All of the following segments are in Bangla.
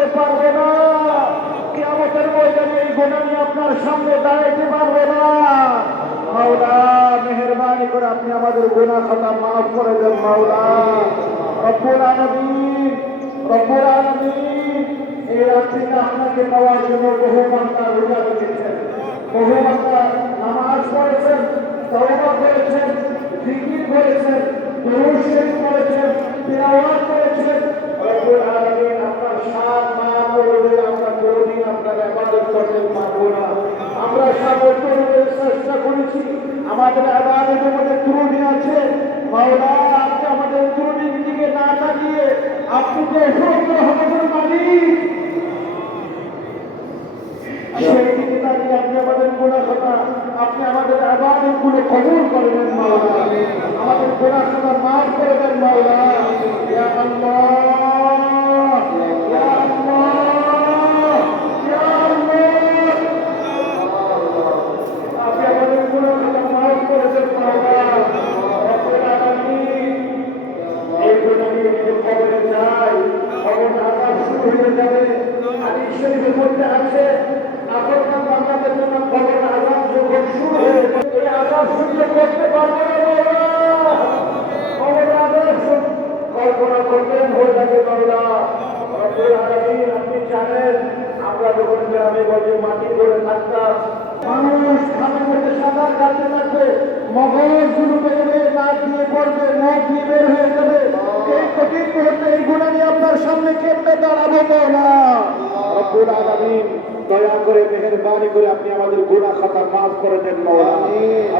করতে পারব না। কিয়ামতের ময়দানে এই গুণা নিয়ে আপনার সামনে দাঁড়াইতে পারব না। মাওলা, মেহরবানি করে আপনি আমাদের গুণা খাতা মাফ করে দেন, মাওলা। রব্বুল আলামিন রব্বুল আলামিন, এই রাত্রিটা আপনাকে পাওয়ার জন্য বহু বান্দা রোজা রেখেছেন। বহু বান্দা নামাজ পড়েছেন, তওবা করেছেন, জিকির করেছেন, দুরূদ শরীফ করেছেন তিলাওয়াত করেছেন রব্বুল আলামিন আপনার সাত মা করবে আমরা কোনোদিন আপনার ইবাদত করতে পারব না। আমরা চেষ্টা করেছি। আমাদের মধ্যে ত্রুটি আছে। মাওলা আমাদের ত্রুটির দিকে না তাকিয়ে আপনি যে আমাদের মালিক সেই দিকে তাকিয়ে আপনি আমাদের গুণা কথা আপনি আমাদেরগুলো কবুল করবেন মাওলা আমাদের গুণা কথা মাফ করে দেন মাওলা আল্লাহ ইয়া আল্লাহ ইয়া আল্লাহ আপনি আমাদের গুণা কথা মাফ করে দেন মাওলা রব্বুল আলামিন এই গুণা নিয়ে যদি কবরে যায় কবর আজাব শুরু হয়ে যাবে হাদিস শরীফের মধ্যে আছে নাফরমান বান্দাদের জন্য কবর আজাব যখন শুরু হয়ে যাবে এই আজাব সহ্য করতে পারবে না মাওলা কবর আজাব সহ্য- কল্পনা করতে থাকে আলামিন, আপনি জানেন, আমরা যখন গ্রামে গজে মাটি করে থাকতাম, মানুষ খামের মধ্যে সাঁতার কাটতে থাকবে, মগজ শুরু করবে নাক দিয়ে পড়বে মুখ দিয়ে বের হয়ে যাবে। এই কঠিন মুহূর্তে এই গুণা নিয়ে আপনার সামনে কেমনে দাঁড়াবো না রব্বুল আলামিন দয়া করে মেহেরবানি করে আপনি আমাদের গুনাহ খাতা মাফ করে দেন মাওলা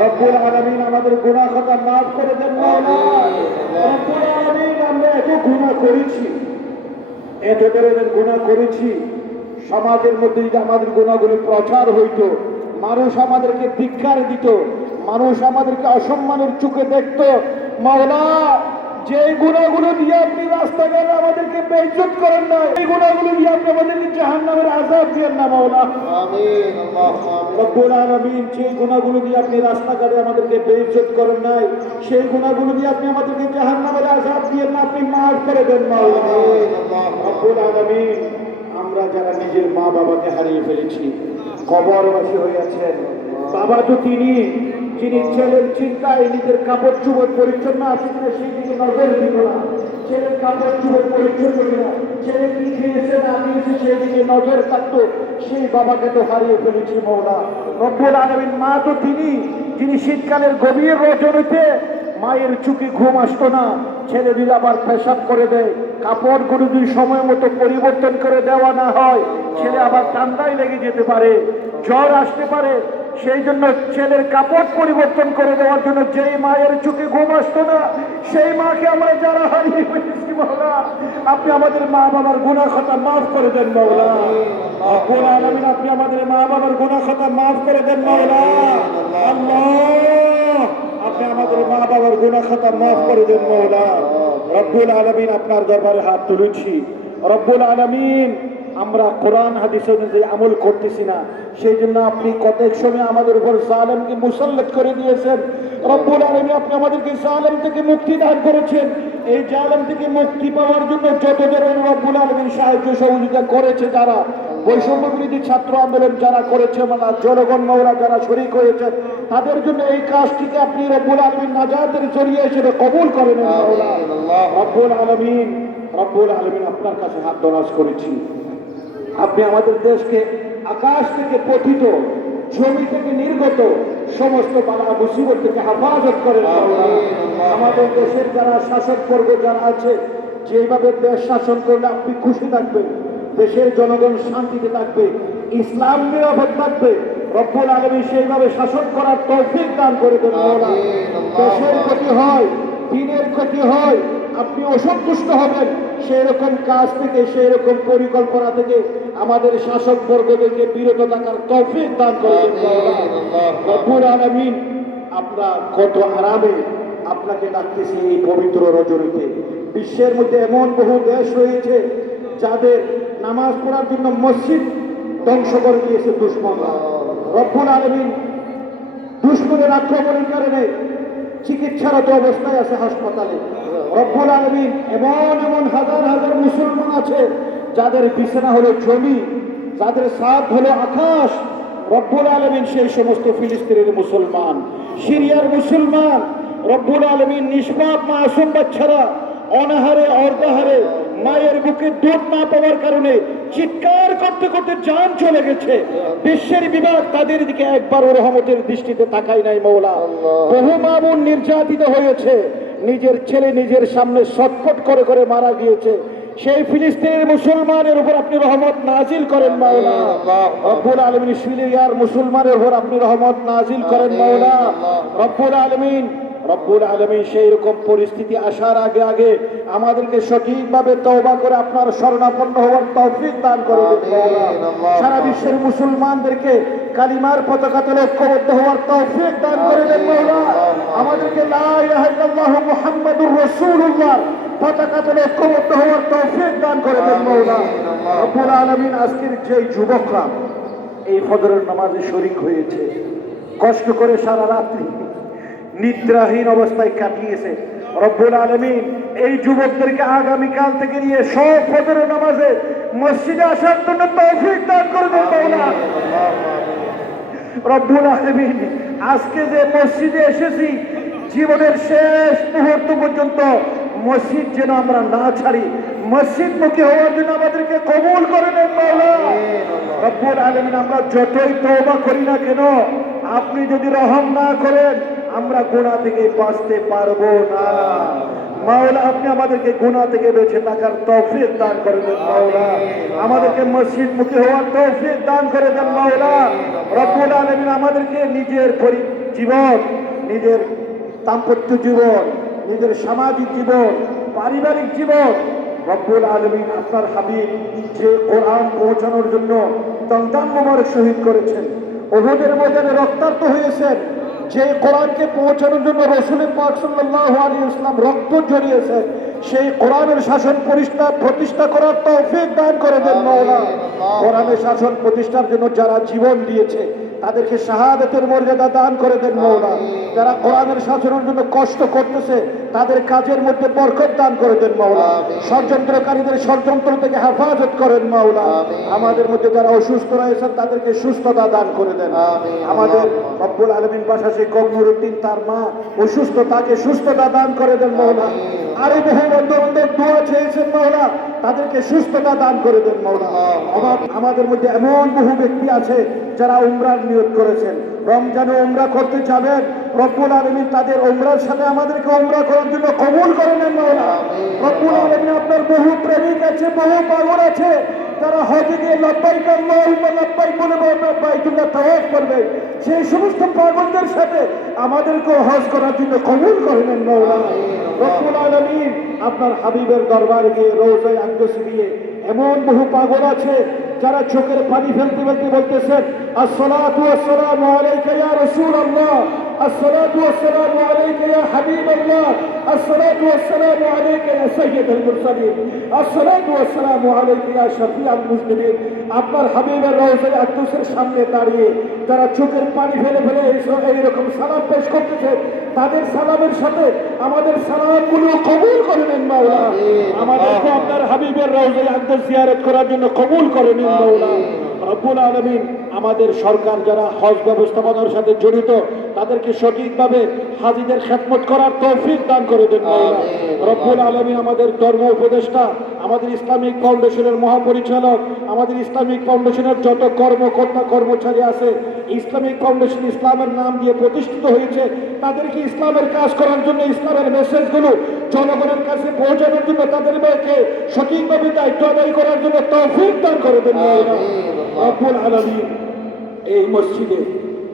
রব্বুল আলামিন আমাদের গুনাহ খাতা মাফ করে দেন মাওলা রব্বুল আলামিন আমরা এত গুনাহ করেছি এত ধরনের গুণা করেছি সমাজের মধ্যে যদি আমাদের গুণাগুলি প্রচার হইতো মানুষ আমাদেরকে ধিক্ষার দিত মানুষ আমাদেরকে অসম্মানের চোখে দেখতো মাওলা যে গুণাগুলো দিয়ে আপনি রাস্তাঘাটে আমাদেরকে বেইজ্জত করেন না এই গুণাগুলো দিয়ে আপনি আমাদেরকে জাহান নামের আজাব দিয়েন না মাওলা। রব্বুল আলামিন সেই গুণাগুলো দিয়ে আপনি রাস্তাঘাটে আমাদেরকে বেইজ্জত করেন নাই সেই গুণাগুলো দিয়ে আপনি আমাদেরকে জাহান্নামের আযাব দিয়েন না আপনি মাফ করে দেন মাওলা। রব্বুল আলামিন আমরা যারা নিজের মা বাবাকে হারিয়ে ফেলেছি কবরবাসী হয়েছেন বাবা তো তিনি যিনি ছেলের চিন্তায় নিজের কাপড় চুপড় পরিচ্ছন্ন আছে কিনা সেই দিকে নজর দিত না। ছেলের কাপড় চুপড় পরিচ্ছন্ন কিনা? ছেলে কি খেয়েছে না খেয়েছে সেই দিকে নজর থাকতো সেই বাবাকে তো হারিয়ে ফেলেছি মৌলা। রব্বুল আলমিন মা তো তিনি, যিনি শীতকালের গভীর রজনীতে মায়ের চুকে ঘুম আসতো না, ছেলে দিলে আবার পেশাব করে দেয়। কাপড়গুলো যদি সময় মতো পরিবর্তন করে দেওয়া না হয়, ছেলে আবার ঠান্ডায় লেগে যেতে পারে, জ্বর আসতে পারে সেই জন্য ছেলের কাপড় পরিবর্তন করে দেওয়ার জন্য যেই মায়ের চোখে ঘুম আসতো না, সেই মাকে আমরা যারা হারিয়ে ফেলেছি আপনি আমাদের মা বাবার গুণা খাতা মাফ করে দেন রব্বুল আলামিন, আপনি আমাদের মা বাবার গুণা খাতা মাফ করে দেন মাওলা আল্লাহ, আপনি আমাদের মা বাবার গুণা খাতা মাফ করে দেন মাওলা রব্বুল আলামিন, আপনার দরবারে হাত তুলেছি। রব্বুল আলামিন আমরা কোরআন হাদিস অনুযায়ী আমল করতেছি না। সেই জন্য আপনি কতক সময় আমাদের উপর জালেমকে মুসল্লত করে দিয়েছেন। রব্বুল আলমী আপনি আমাদেরকে জালেম থেকে মুক্তি দান করেছেন। এই জালেম থেকে মুক্তি পাওয়ার জন্য যত ধরনের রব্বুল আলমীর সাহায্য সহযোগিতা করেছে তারা বৈষম্য বিরোধী ছাত্র আন্দোলন যারা করেছে মানে জনগণ মৌরা যারা শরিক হয়েছে তাদের জন্য এই কাজটিকে আপনি রব্বুল আলমীর নাজাতের জড়িয়ে হিসেবে কবুল করেন। রব্বুল আলমিন রব্বুল আলমিন আপনার কাছে হাত দরাজ করেছি। আপনি আমাদের দেশকে আকাশ থেকে পতিত জমি থেকে নির্গত সমস্ত বালা মুসিবত থেকে হেফাজত করেন আমাদের দেশের যারা শাসক বর্গ যারা আছে যেভাবে দেশ শাসন করলে আপনি খুশি থাকবেন দেশের জনগণ শান্তিতে থাকবে ইসলাম নিরাপদ থাকবে রব্বুল আলমী সেইভাবে শাসন করার তৌফিক দান করে দেন। দেশের ক্ষতি হয় দিনের ক্ষতি হয় আপনি অসন্তুষ্ট হবেন। সেই রকম কাজ থেকে সেই রকম পরিকল্পনা থেকে আমাদের শাসক বর্গদেরকে বিরত থাকার তৌফিক দান করে রব্বুল আলামিন আমরা কত আরামে আপনাকে ডাকতেছি এই পবিত্র রজনীতে। বিশ্বের মধ্যে এমন বহু দেশ রয়েছে যাদের নামাজ পড়ার জন্য মসজিদ ধ্বংস করে দিয়েছে দুশ্মনরা। রব্বুল আলমিন দুশ্মনের আক্রমণের কারণে চিকিৎসারত অবস্থায় আছে হাসপাতালে। রব্বুল আলমিন এমন এমন হাজার হাজার মুসলমান আছে, যাদের বিছানা হলো জমি, যাদের সাদ হলো আকাশ। রব্বুল আলমিন সেই সমস্ত ফিলিস্তিনের মুসলমান, সিরিয়ার মুসলমান। রব্বুল আলমিন নিষ্পাপ মাসুম বাচ্চারা, অনাহারে, অর্ধাহারে মায়ের বুকে দুধ না পাওয়ার কারণে চিৎকার করতে করতে জান চলে গেছে। বিশ্বের বিভাগ তাদের দিকে একবারও রহমতের দৃষ্টিতে তাকাই নাই মৌলা। বহু মামুন নির্যাতিত হয়েছে। নিজের ছেলে নিজের সামনে ছটফট করে করে মারা গিয়েছে। সেই ফিলিস্তিনের মুসলমানের উপর আপনি রহমত নাজিল করেন মাওলা রব্বুল আলমিন সিরিয়ার মুসলমানের উপর আপনি রহমত নাজিল করেন মাওলা রব্বুল আলমিন রব্বুল আলমী সেই রকম পরিস্থিতি আসার আগে আগে আমাদেরকে সঠিকভাবে তওবা করে আপনার শরণাপন্ন হওয়ার তৌফিক দান করে সারা বিশ্বের মুসলমানদেরকে কালিমার পতাকাতে ঐক্যবদ্ধ হওয়ার তৌফিক দান করে দেন আমাদেরকে লা ইলাহা ইল্লাল্লাহু মুহাম্মাদুর রাসূলুল্লাহ পতাকাতে ঐক্যবদ্ধ হওয়ার তৌফিক দান করে দেন মাওলা রব্বুল আলমিন আজকের যে যুবকরা এই ফজরের নামাজে শরিক হয়েছে কষ্ট করে সারা রাত্রি নিদ্রাহীন অবস্থায় কাটিয়েছে। রব্বুল আলমিন এই যুবকদেরকে আগামীকাল থেকে নিয়ে সব ফজরের নামাজে মসজিদে আসার জন্য তৌফিক দান করে মাওলা রব্বুল আলমিন, আজকে যে মসজিদে এসেছি, জীবনের শেষ মুহূর্ত পর্যন্ত মসজিদ যেন আমরা না ছাড়ি মসজিদ মুখী হওয়ার জন্য আমাদেরকে কবুল করে নেন রব্বুল আলমিন, আমরা যতই তওবা করি না কেন, আপনি যদি রহম না করেন আমরা গোনা থেকে বাঁচতে পারব না। মাওলা, আপনি আমাদেরকে গুনাহ থেকে বেঁচে থাকার তৌফিক দান করে দেন, মাওলা। আমাদেরকে মসজিদ মুখী হওয়ার তৌফিক দান করে দেন, মাওলা। রব্বুল আলামিন আমাদেরকে নিজের জীবন, নিজের দাম্পত্য জীবন, নিজের সামাজিক জীবন, পারিবারিক জীবন, রব্বুল আলমিন আপনার হাবিব যে কোরআন পৌঁছানোর জন্য দন্তান মোবারক শহীদ করেছেন। ওহুদের ময়দানে রক্তাক্ত হয়েছেন। যে কোরআনকে পৌঁছানোর জন্য রসুল পাক আলাইহি ইসলাম রক্ত জড়িয়েছেন সেই কোরআনের শাসন প্রতিষ্ঠা প্রতিষ্ঠা করার তৌফিক দান করে দেন মাওলা কোরআনের শাসন প্রতিষ্ঠার জন্য যারা জীবন দিয়েছে তাদেরকে শাহাদাতের মর্যাদা দান করে দেন মাওলা যারা কোরআনের শাসনের জন্য কষ্ট করতেছে তাদের কাজের মধ্যে বরকত দান করে দেন মাওলা। ষড়যন্ত্রকারীদের ষড়যন্ত্র থেকে হেফাজত করেন মাওলা। আমাদের মধ্যে যারা অসুস্থ রয়েছেন তাদেরকে সুস্থতা দান করে দেন। আমাদের রব্বুল আলমিন পাশাপাশি কমরুদ্দিন তার মা অসুস্থ তাকে সুস্থতা দান করে দেন মাওলা। আরও বহু বন্ধু বান্ধব দোয়া চেয়েছেন মাওলা তাদেরকে সুস্থতা দান করে দেন মাওলা। আমাদের মধ্যে এমন বহু ব্যক্তি আছে যারা উমরার নিয়োগ করেছেন। রমজানে ওমরা করতে যাবেন। রব্বুল আলমী তাদের ওমরার সাথে আমাদেরকে ওমরা করার জন্য কবুল করে নেন রব্বুল আলমী আপনার বহু প্রেমিক আছে, বহু পাগল আছে। তারা হজে গিয়ে লব্বাই আল্লাহুম্মা লব্বাই বলে বাইতুল্লাহ তাওয়াফ করবে। সেই সমস্ত পাবনদের সাথে আমাদেরকে হজ করার জন্য কবুল করে নেন মাওলা রব্বুল আলামিন আপনার হাবিবের দরবারে গিয়ে রোজায় আকদস দিয়ে এমন বহু পাগল আছে যারা চোখের পানি ফেলতে ফেলতে বলতেছেন, আসসালাতু আসসালামু আলাইকা ইয়া রাসূলুল্লাহ। الصلاة والسلام عليك يا حبيب الله الصلاة والسلام عليك يا سيد المرسلين الصلاة والسلام عليك يا شفيع المسلمين আপনার হাবিবের রওজায় আকুশের সামনে দাঁড়িয়ে তারা চোখের পানি ফেলে ফেলে এইসব- এইরকম সালাম পেশ করতেছে তাদের সালামের সাথে আমাদের সালামগুলো কবুল করে নেন মাওলা আমাদেরকে আপনার হাবিবের রওজায় আকদর জিয়ারত করার জন্য কবুল করে নিন মাওলা রব্বুল আলমিন আমাদের সরকার যারা হজ ব্যবস্থাপনার সাথে জড়িত তাদেরকে সঠিকভাবে হাজিদের খেদমত করার তৌফিক দান করে দেন। রব্বুল আলমিন আমাদের ধর্ম উপদেষ্টা আমাদের ইসলামিক ফাউন্ডেশনের মহাপরিচালক আমাদের ইসলামিক ফাউন্ডেশনের যত কর্মকর্তা কর্মচারী আছে ইসলামিক ফাউন্ডেশন ইসলামের নাম দিয়ে প্রতিষ্ঠিত হয়েছে তাদেরকে ইসলামের কাজ করার জন্য ইসলামের মেসেজগুলো জনগণের কাছে পৌঁছানোর জন্য তাদেরকে সঠিকভাবে দায়িত্ব আদায় করার জন্য তৌফিক দান করে দেন। রব্বুল আলমিন এই মসজিদে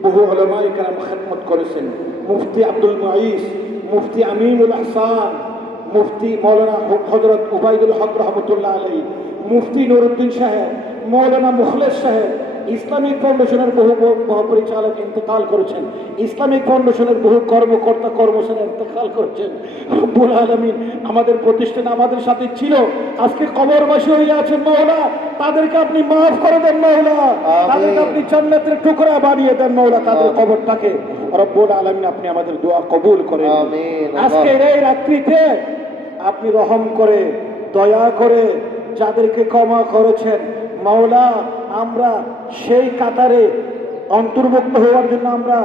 বহু আলমায় কেরাম খেদমত করেছেন। মুফতি আব্দুল মাইস মুফতি আমিনুল আহসান, মুফতি মৌলানা হজরত উবাইদুল হক রহমতুল্লাহ আলী মুফতি নুরুদ্দিন সাহেব, মৌলানা মুখলেস সাহেব ইসলামিক ফাউন্ডেশনের বহু বহু পরিচালক ইন্তেকাল করেছেন। ইসলামিক ফাউন্ডেশনের বহু কর্মকর্তা কর্মচারী ইন্তেকাল করেছেন। রব্বুল আলমিন আমাদের প্রতিষ্ঠান আমাদের সাথে ছিল। আজকে কবরবাসী হয়ে আছেন মহলা তাদেরকে আপনি মাফ করে দেন মৌলা তাদেরকে আপনি জান্নাতের টুকরা বানিয়ে দেন মহলা তাদের কবরটাকে। রব্বুল আলমিন আপনি আমাদের দোয়া কবুল করেন। আজকের এই রাত্রিতে আপনি রহম করে দয়া করে যাদেরকে ক্ষমা করেছেন মাওলা আমরা সেই কাতারে অন্তর্ভুক্ত হওয়ার জন্য আমরা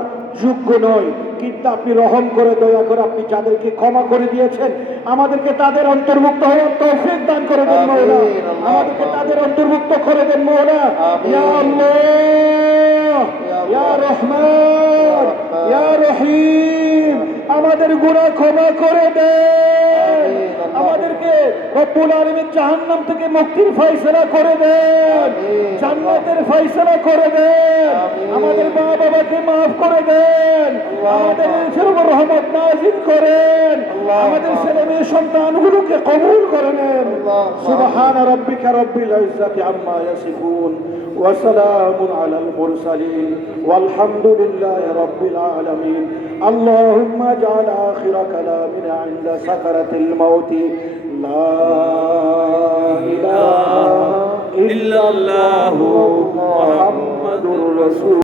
যোগ্য নই। কিন্তু আপনি রহম করে দয়া করে আপনি যাদেরকে ক্ষমা করে দিয়েছেন আমাদেরকে তাদের অন্তর্ভুক্ত হওয়ার তৌফিক দান করে দেন মৌলা আমাদেরকে তাদের অন্তর্ভুক্ত করে দেন মৌলা রহমান রহিম। আমাদের গুনাহ ক্ষমা করে দেন। আমাদেরকে রব্বুল আলামিন জাহান্নাম থেকে মুক্তির ফয়সলা করে দেন। জান্নাতের ফয়সলা করে দেন আমাদের মা বাবাকে মাফ করে দেন। আমাদের রহমত নাজিল করেন। আমাদের ছেলে মেয়ে সন্তানগুলোকে কবুল করে নেন سبحان ربك رب العزة عما يصفون وسلام على المرسلين والحمد لله رب العالمين. اللهم اجعل آخر كلامنا عند سكرة الموت. لا إله إلا الله محمد رسول